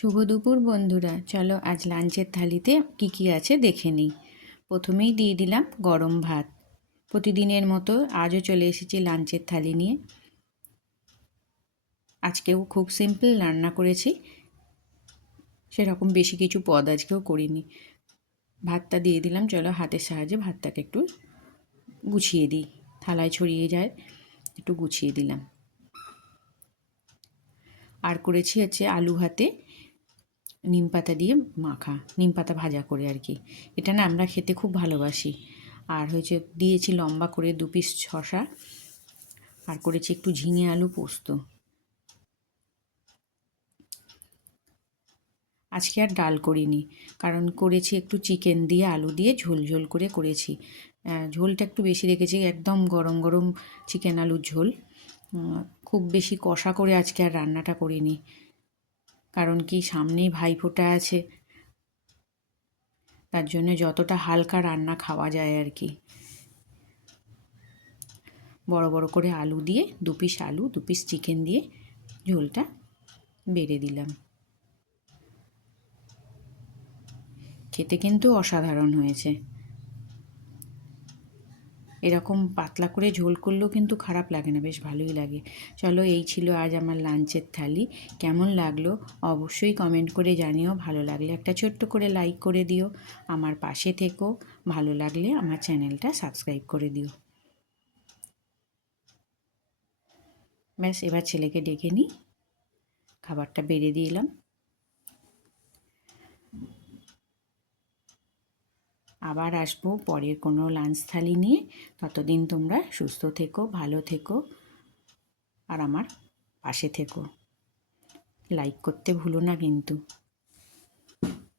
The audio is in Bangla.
শুভ দুপুর বন্ধুরা। চলো আজ লাঞ্চের থালিতে কি কি আছে দেখে নিই। প্রথমেই দিয়ে দিলাম গরম ভাত। প্রতিদিনের মতো আজও চলে এসেছি লাঞ্চের থালি নিয়ে। আজকেও খুব সিম্পল রান্না করেছি। সেরকম বেশি কিছু পদ আজকেও করিনি। ভাতটা দিয়ে দিলাম, চলো হাতের সাহায্যে ভাতটাকে একটু গুছিয়ে দিই। থালায় ছড়িয়ে যায়, একটু গুছিয়ে দিলাম। আর করেছি হচ্ছে আলু ভাতে নিম পাতা দিয়ে মাখা, নিম পাতা ভাজা করে আর কি। এটা না আমরা খেতে খুব ভালোবাসি। আর হয়েছে, দিয়েছি লম্বা করে দু পিস শশা আর করেছি একটু ঝিঙে আলু পোস্ত। আজকে আর ডাল করিনি, কারণ করেছি একটু চিকেন দিয়ে আলু দিয়ে ঝোল ঝোল করে করেছি। ঝোলটা একটু বেশি রেখেছি, একদম গরম গরম চিকেন আলুর ঝোল। খুব বেশি কষা করে আজকে আর রান্নাটা করিনি। কারণ কি সামনেই ভাইফোঁটা আছে। তার জন্য যতটা হালকা রান্না খাওয়া যায় আর কি। বড় বড় করে আলু দিয়ে, দু পিস আলু, দু পিস চিকেন দিয়ে ঝোলটা বেড়ে দিলাম। খেতে কিন্তু অসাধারণ হয়েছে। এরকম পাতলা করে ঝোল করলেও কিন্তু খারাপ লাগে না, বেশ ভালোই লাগে। চলো এই ছিল আজ আমার লাঞ্চের থালি। কেমন লাগল অবশ্যই কমেন্ট করে জানিও। ভালো লাগলে একটা ছোট্ট করে লাইক করে দিও। আমার পাশে থেকো। ভালো লাগলে আমার চ্যানেলটা সাবস্ক্রাইব করে দিও। ব্যাস, এবার ছেলেকে ডেকে নিই। খাবারটা বেড়ে দিলাম আবার আসব পরের কোনো লাঞ্চ থালি নিয়ে। ততদিন তোমরা সুস্থ থেকো, ভালো থেকো আর আমার পাশে থেকো। লাইক করতে ভুলো না কিন্তু।